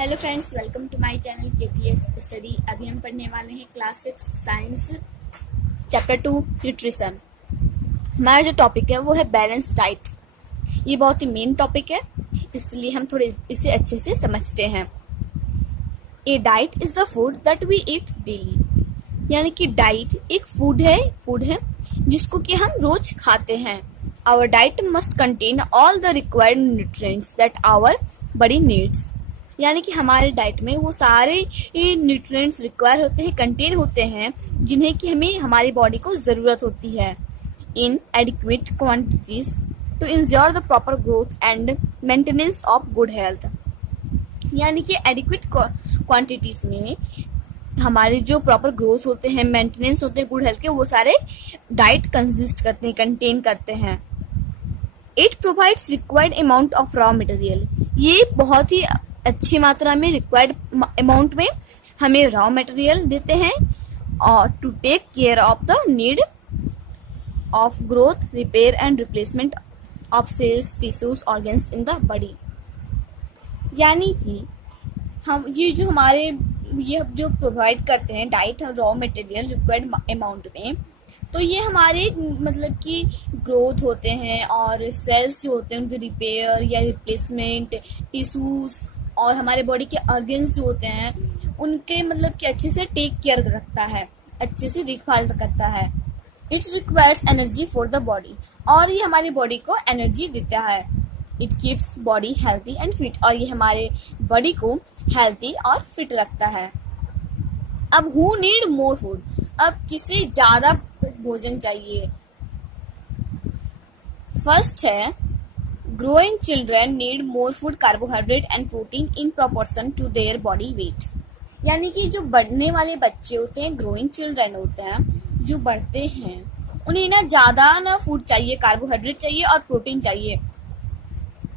Hello friends, welcome to my channel KTS study. अभी हम पढ़ने वाले हैं क्लास 6 साइंस चैप्टर 2 न्यूट्रिशन। हमारा जो टॉपिक है वो है बैलेंस डाइट। ये बहुत ही मेन टॉपिक है, इसलिए हम थोड़े इसे अच्छे से समझते हैं। A diet is the food that we eat daily. यानी कि डाइट एक फूड है जिसको कि हम रोज खाते हैं। Our diet must contain all the required nutrients that our body needs. यानी कि हमारे डाइट में वो सारे न्यूट्रिएंट्स रिक्वायर होते हैं, कंटेन होते हैं, जिन्हें कि हमें हमारी बॉडी को ज़रूरत होती है in adequate quantities to ensure the proper growth and maintenance of good health. यानी कि एडिक्वेट क्वांटिटीज में हमारे जो प्रॉपर ग्रोथ होते हैं, मेंटेनेंस होते हैं गुड हेल्थ के, वो सारे डाइट कंसिस्ट करते हैं, कंटेन करते हैं। It provides required amount of raw material. ये बहुत ही अच्छी मात्रा में रिक्वायर्ड अमाउंट में हमें रॉ मटेरियल देते हैं और to take care of the need of growth, repair and replacement of cells, tissues, organs in the body. यानी कि हम ये जो प्रोवाइड करते हैं diet raw material required amount में, तो ये हमारे मतलब कि ग्रोथ होते हैं और सेल्स जो होते हैं उनके रिपेयर या रिप्लेसमेंट, टिश्यूज और हमारे बॉडी के ऑर्गन्स जो होते हैं उनके मतलब कि अच्छे से टेक केयर रखता है, अच्छे से देखभाल करता है। It's requires energy for the body, और ये हमारी बॉडी को एनर्जी देता है। It keeps body healthy and fit, और ये हमारे बॉडी को हेल्थी और फिट रखता है। अब हु नीड मोर फूड, अब किसे ज्यादा भोजन चाहिए? फर्स्ट है growing children need more food, carbohydrate and protein in proportion to their body weight. यानी कि जो बढ़ने वाले बच्चे होते हैं, ग्रोइंग चिल्ड्रन होते हैं, जो बढ़ते हैं, उन्हें ना ज्यादा फूड चाहिए, कार्बोहाइड्रेट चाहिए और प्रोटीन चाहिए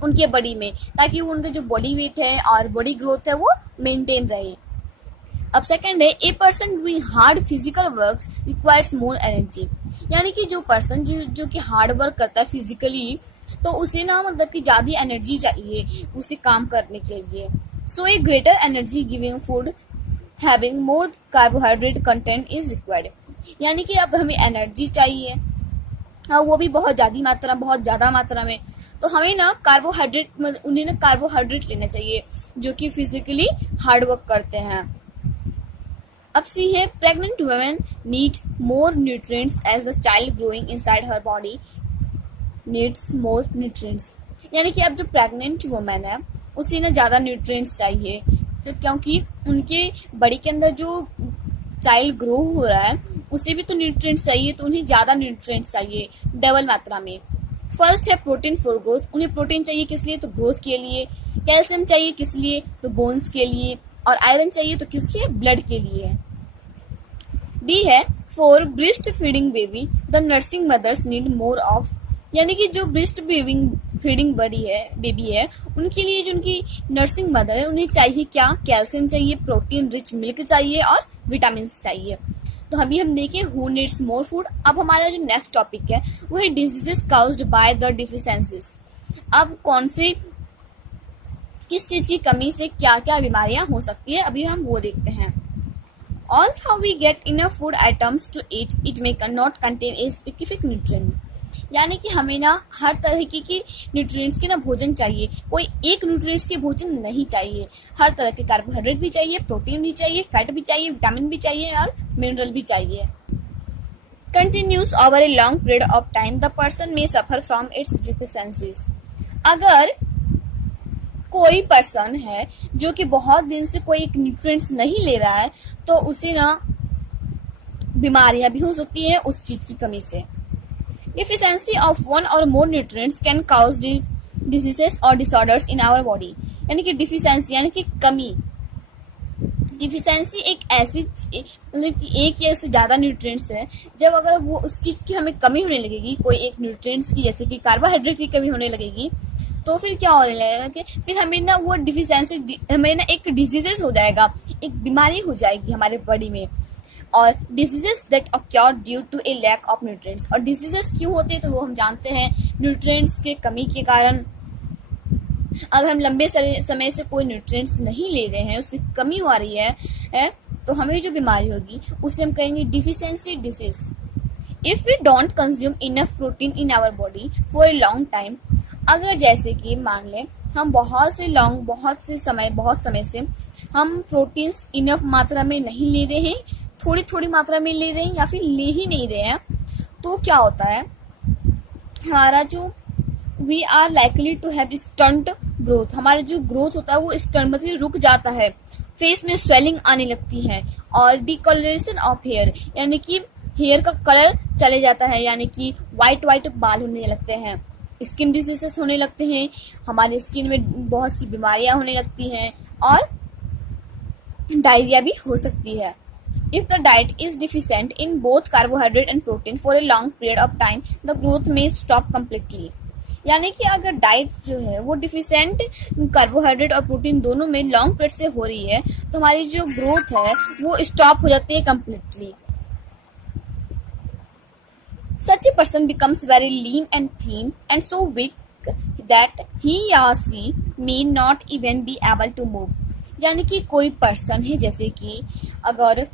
उनके बॉडी में, ताकि उनका जो बॉडी वेट है और बॉडी ग्रोथ है वो मेंटेन रहे। अब सेकंड है a person doing hard physical work requires more energy. यानी कि जो पर्सन जो कि हार्ड वर्क करता है फिजिकली, तो उसे ना मतलब कि ज्यादा एनर्जी चाहिए उसे काम करने के लिए। So a greater energy giving food having more carbohydrate content is required. यानी कि अब हमें एनर्जी चाहिए, वो भी बहुत ज्यादा मात्रा में, तो हमें ना उन्हें ना कार्बोहाइड्रेट लेना चाहिए जो कि फिजिकली हार्ड वर्क करते हैं। अब सी है pregnant women need more nutrients as the child growing inside her body needs more nutrients. यानी कि अब जो प्रेग्नेंट वुमेन है उसे ना ज्यादा न्यूट्रिएंट्स चाहिए, तो क्योंकि उनके बॉडी के अंदर जो चाइल्ड ग्रो हो रहा है उसे भी तो न्यूट्रिएंट्स चाहिए, तो उन्हें ज्यादा न्यूट्रिएंट्स चाहिए डबल मात्रा में। फर्स्ट है प्रोटीन फॉर ग्रोथ। उन्हें प्रोटीन चाहिए किस लिए? तो ग्रोथ के लिए। कैल्शियम चाहिए किस लिए? तो बोन्स के लिए। और आयरन चाहिए तो किस लिए? ब्लड के लिए। डी है for breastfeeding baby the nursing mothers need more of. यानी कि जो ब्रेस्ट फीडिंग बेबी है उनके लिए, जो उनकी नर्सिंग मदर है, उन्हें चाहिए क्या? कैल्शियम चाहिए, प्रोटीन रिच मिल्क चाहिए और विटामिन चाहिए। तो अभी हम देखें हु नीड्स मोर फूड। अब हमारा जो नेक्स्ट टॉपिक है वो है diseases caused by the deficiencies. अब किस चीज की कमी से क्या क्या बीमारियां हो सकती है, अभी हम वो देखते हैं। Although we get enough food items to eat, it may not contain a specific nutrient। यानी कि हमें ना हर तरह की न्यूट्रिएंट्स के ना भोजन चाहिए, कोई एक न्यूट्रिएंट्स के भोजन नहीं चाहिए। हर तरह के कार्बोहाइड्रेट भी चाहिए, प्रोटीन भी चाहिए, फैट भी चाहिए, विटामिन भी चाहिए और मिनरल भी चाहिए। Continues over a long period of time, the person may suffer from its deficiencies। अगर कोई पर्सन है जो कि बहुत दिन से कोई एक न्यूट्रिएंट्स नहीं ले रहा है, तो उसे ना बीमारियां भी हो सकती है उस चीज की कमी से। डिफिशिएंसी ऑफ वन और मोर nutrients can cause diseases or disorders in our body. यानी कि डिफिशिएंसी यानी कि कमी। डिफिशिएंसी एक ऐसी मतलब कि एक या से ज्यादा न्यूट्रिएंट्स है, जब अगर वो उस चीज की हमें कमी होने लगेगी, कोई एक न्यूट्रिएंट्स की, जैसे कि कार्बोहाइड्रेट की कमी होने लगेगी, तो फिर क्या होने लगेगा कि फिर हमें ना वो डिफिशिएंसी, हमें ना एक डिजीजेस हो जाएगा, एक बीमारी हो जाएगी हमारे बॉडी में। और diseases that occur due to a lack of nutrients. और डिजीजेस क्यों होते हैं? तो वो हम जानते हैं न्यूट्रिएंट्स के कमी के कारण अगर हम लंबे समय से कोई न्यूट्रिएंट्स नहीं ले रहे हैं, उससे कमी आ रही है तो हमें जो बीमारी होगी उसे हम कहेंगे deficiency disease. If we don't consume enough protein in our body for a long time, अगर जैसे कि मान लें हम बहुत समय से हम प्रोटीन्स इनफ मात्रा में नहीं ले रहे हैं, थोड़ी थोड़ी मात्रा में ले रहे हैं या फिर ले ही नहीं रहे हैं, तो क्या होता है, हमारा जो we are likely to have stunt growth, हमारा जो ग्रोथ होता है वो स्टंट मतलब रुक जाता है, फेस में स्वेलिंग आने लगती है, और डिकलरेशन ऑफ हेयर यानी कि हेयर का कलर चले जाता है, यानी कि वाइट बाल होने लगते हैं, स्किन डिजीजेस होने लगते हैं, हमारी स्किन में बहुत सी बीमारियां होने लगती हैं, और डायरिया भी हो सकती है। If the diet is deficient in both carbohydrate and protein for a long period of time, the growth may stop completely. यानी कि अगर डाइट जो है वो डिफिशिएंट कार्बोहाइड्रेट और प्रोटीन दोनों में लॉन्ग पीरियड से हो रही है, तो हमारी जो ग्रोथ है वो स्टॉप हो जाती है completely. Such a person becomes very lean and thin and so weak that he or she may not even be able to move. यानी कि कोई पर्सन है जैसे कि अगर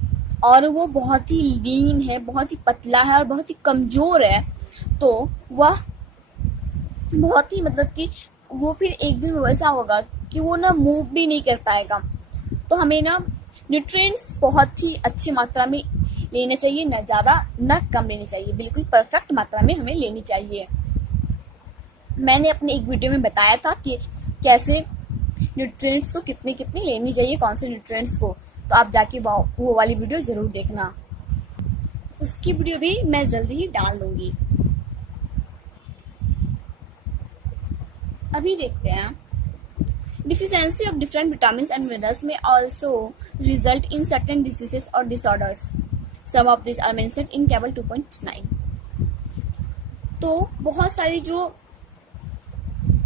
और वो बहुत ही लीन है, बहुत ही पतला है और बहुत ही कमजोर है, तो वह बहुत ही मतलब कि वो फिर एक दिन वैसा होगा कि वो ना मूव भी नहीं कर पाएगा। तो हमें ना न्यूट्रिएंट्स बहुत ही अच्छी मात्रा में लेना चाहिए, न ज़्यादा न कम लेनी चाहिए, बिल्कुल परफेक्ट मात्रा में हमें लेनी चाहिए। मैंने अपने एक वीडियो में बताया था कि कैसे न्यूट्रिएंट्स को कितनी कितनी लेनी चाहिए, कौन से न्यूट्रिएंट्स को, तो आप जाके वो वाली वीडियो ज़रूर देखना, उसकी वीडियो भी मैं जल्दी ही डाल दूंगी। अभी देखते हैं, deficiency of different vitamins and minerals may also result in certain diseases or disorders, some of this are mentioned in table 2.9। तो बहुत सारी जो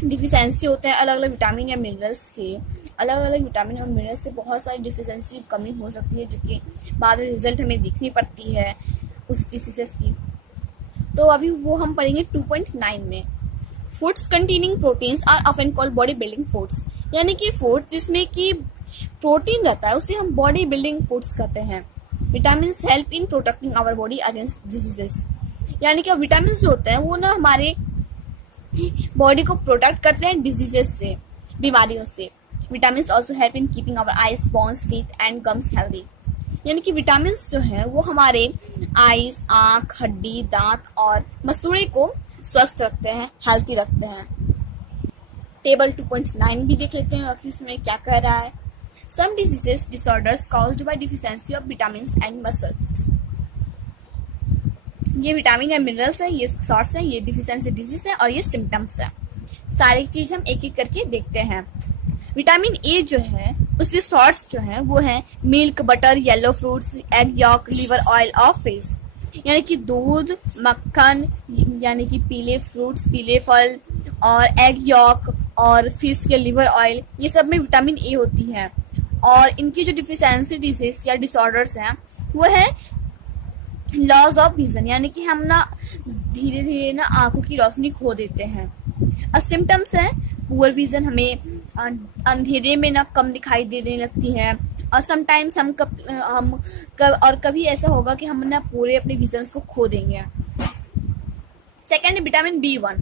डिफिशियंसी होते हैं अलग अलग विटामिन या मिनरल्स के, अलग अलग विटामिन और मिनरल्स से बहुत सारी डिफिशियंसी कमी हो सकती है, जो कि बाद में रिजल्ट हमें दिखनी पड़ती है उस डिसीजेस की। तो अभी वो हम पढ़ेंगे 2.9 में। Foods containing proteins are often called body building foods, यानी कि फूड जिसमें कि प्रोटीन रहता है उसे हम बॉडी बिल्डिंग फूड्स कहते हैं। Vitamin help in protecting our body against diseases, यानी कि विटामिन जो होते हैं वो ना हमारे बॉडी को प्रोटेक्ट करते हैं डिजीजेस से, बीमारियों से। Vitamin also help in keeping our eyes, bones, teeth and gums healthy, यानी कि विटामिन जो हैं वो हमारे आइज, आँख, हड्डी, दांत और मसूड़े को स्वस्थ रखते हैं, हेल्थी रखते हैं। टेबल 2.9 भी देख लेते हैं आखिर इसमें क्या कह रहा है। Some diseases disorders caused by deficiency of vitamin and muscles, ये विटामिन या मिनरल्स है, ये सॉर्ट्स है, ये डिफिशियंसी डिजीज है और ये सिम्टम्स है। सारी चीज हम एक एक करके देखते हैं। विटामिन ए जो है उसके सॉर्ट्स जो हैं वो हैं milk, butter, yellow fruits, egg York, liver oil of fish, यानी कि दूध, मक्खन, यानी कि पीले फ्रूट्स, पीले फल, और एग यॉक और फिश के लिवर ऑयल, ये सब में विटामिन ए होती है। और इनकी जो डिफिशियंसी डिजीज या डिसऑर्डर्स हैं वो है लॉस ऑफ विजन, यानी कि हम ना धीरे धीरे ना आंखों की रोशनी खो देते हैं। और सिम्टम्स है पुअर विजन, हमें अंधेरे में ना कम दिखाई देने लगती है, और समटाइम्स और कभी ऐसा होगा कि हम ना पूरे अपने विजन्स को खो देंगे। सेकेंड है विटामिन B1।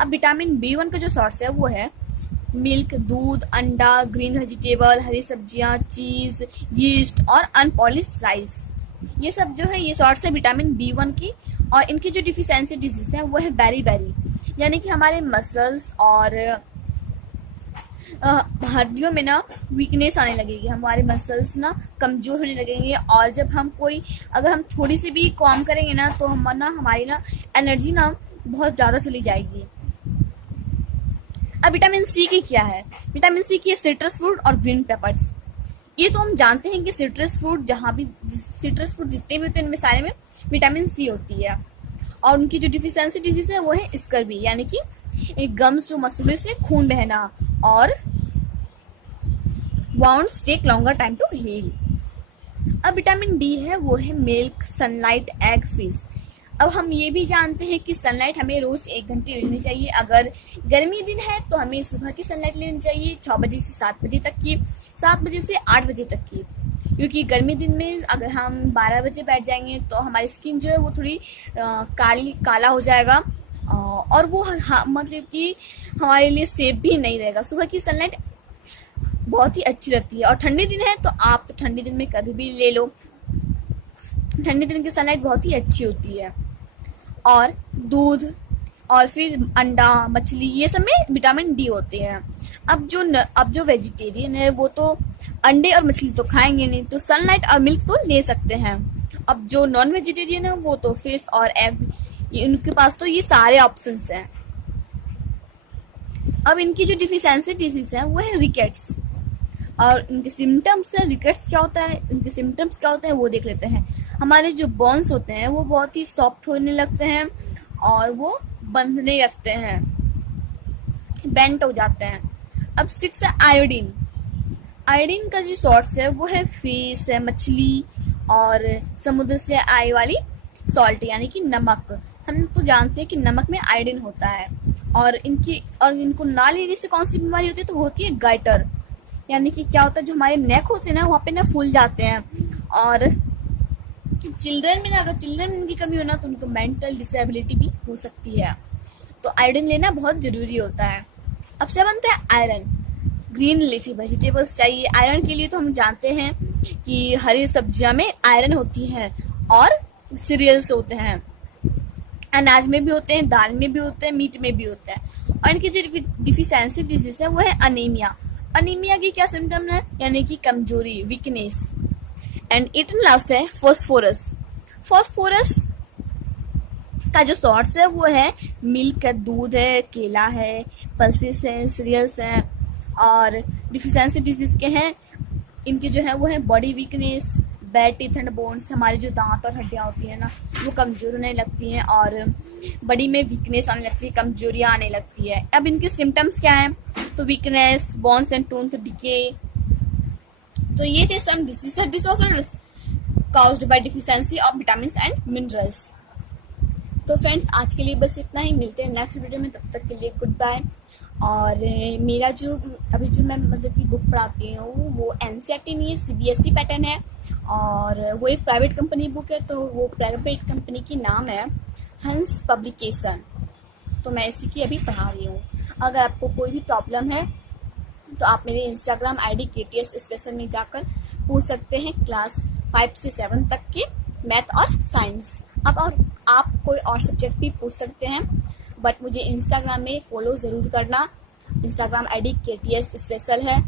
अब विटामिन B1 का जो सोर्स है वो है मिल्क, दूध, अंडा, ग्रीन वेजिटेबल, हरी सब्जियां, चीज, यीस्ट और अनपॉलिश्ड राइस, ये सब जो है ये सोर्स है विटामिन B1 की। और इनकी जो डिफिशियंसी डिजीज है वो है बेरी, यानी कि हमारे मसल्स और हड्डियों में ना वीकनेस आने लगेगी, हमारे मसल्स ना कमजोर होने लगेंगे, और जब हम अगर हम थोड़ी सी भी काम करेंगे ना तो हमारी ना एनर्जी ना बहुत ज़्यादा चली जाएगी। अब विटामिन सी की क्या है? विटामिन सी की है सिट्रस फ्रूट और ग्रीन पेपर्स। ये तो हम जानते हैं कि सिट्रस फ्रूट जितने भी होते हैं इनमें सारे में विटामिन सी होती है। और उनकी जो डिफिशियंसी डिजीज है वो है स्कर्वी, यानी कि एक गम्स जो मसूड़े से खून बहना, और wounds take longer time to heal. अब विटामिन डी है वो है मिल्क, सनलाइट, एग, फिश। अब हम ये भी जानते हैं कि सनलाइट हमें रोज 1 घंटे लेनी चाहिए। अगर गर्मी दिन है तो हमें सुबह की सनलाइट लेनी चाहिए 6 बजे से 7 बजे तक की, 7 बजे से 8 बजे तक की, क्योंकि गर्मी दिन में अगर हम 12 बजे बैठ जाएंगे तो हमारी स्किन जो है वो थोड़ी काला हो जाएगा, और वो मतलब कि हमारे लिए सेफ भी नहीं रहेगा। सुबह की सनलाइट बहुत ही अच्छी रहती है। और ठंडी दिन है तो आप ठंडी दिन में कभी भी ले लो, ठंडी दिन की सनलाइट बहुत ही अच्छी होती है। और दूध और फिर अंडा, मछली, ये सब में विटामिन डी होते हैं। अब जो वेजिटेरियन है वो तो अंडे और मछली तो खाएंगे नहीं, तो सनलाइट और मिल्क तो ले सकते हैं। अब जो नॉन वेजिटेरियन है वो तो फिश और एग, उनके पास तो ये सारे ऑप्शंस हैं। अब इनकी जो डिफिशियंसी डिजीज है वो है रिकेट्स, और इनके सिम्टम्स है। रिकेट्स क्या होता है, इनके सिम्टम्स क्या होते हैं वो देख लेते हैं। हमारे जो बोन्स होते हैं वो बहुत ही सॉफ्ट होने लगते हैं और वो बंधने लगते हैं, बेंट हो जाते हैं। अब 6 है आयोडीन। आयोडीन का जो सोर्स है वो है फिश है, मछली और समुद्र से आए वाली सॉल्ट यानी कि नमक। हम तो जानते हैं कि नमक में आयोडीन होता है। और इनको ना लेने से कौन सी बीमारी होती है, तो वो होती है गाइटर, यानी कि क्या होता है जो हमारे नेक होते हैं ना वहाँ पे ना फूल जाते हैं। और चिल्ड्रन में ना अगर चिल्ड्रन की कमी हो ना तो उनको मेंटल डिसेबिलिटी भी हो सकती है, तो आयोडीन लेना बहुत जरूरी होता है। अब 7 है आयरन। ग्रीन लीफी वेजिटेबल्स चाहिए आयरन के लिए, तो हम जानते हैं कि हरी सब्जियां में आयरन होती है और सीरियल्स होते हैं, अनाज में भी होते हैं, दाल में भी होते हैं, मीट में भी होते हैं। और इनकी जो डिफिशियंसी डिजीज है वो है अनीमिया। अनीमिया की क्या सिम्टम है, यानी कि कमजोरी, वीकनेस। एंड इट लास्ट है फॉस्फोरस। फॉस्फोरस का जो सोर्स है वो है मिल्क है, दूध है, केला है, पल्सेस है, सीरियल्स हैं। और डिफिशियंसी डिजीज के हैं इनकी जो है वो है body weakness, bad teeth and bones, हमारे जो दांत और हड्डियां होती है ना वो कमजोर होने लगती हैं और बॉडी में वीकनेस आने लगती है, कमजोरियां आने लगती है। अब इनके सिम्टम्स क्या हैं, तो weakness, bones and tooth decay. तो ये थे some disorders caused by deficiency of vitamins and minerals. तो फ्रेंड्स आज के लिए बस इतना ही, मिलते हैं नेक्स्ट वीडियो में, तब तक के लिए गुड बाय। और मेरा जो अभी जो मैं मतलब कि बुक पढ़ाती हूँ वो एनसीईआरटी नहीं है, सीबीएसई पैटर्न है, और वो एक प्राइवेट कंपनी बुक है। तो वो प्राइवेट कंपनी की नाम है हंस पब्लिकेशन, तो मैं इसी की अभी पढ़ा रही हूँ। अगर आपको कोई भी प्रॉब्लम है तो आप मेरे इंस्टाग्राम आईडी KTS स्पेशल में जाकर पूछ सकते हैं क्लास 5 से 7 तक के मैथ और साइंस। अब और आप कोई और सब्जेक्ट भी पूछ सकते हैं, बट मुझे इंस्टाग्राम में फॉलो ज़रूर करना। इंस्टाग्राम आईडी KTS स्पेशल है।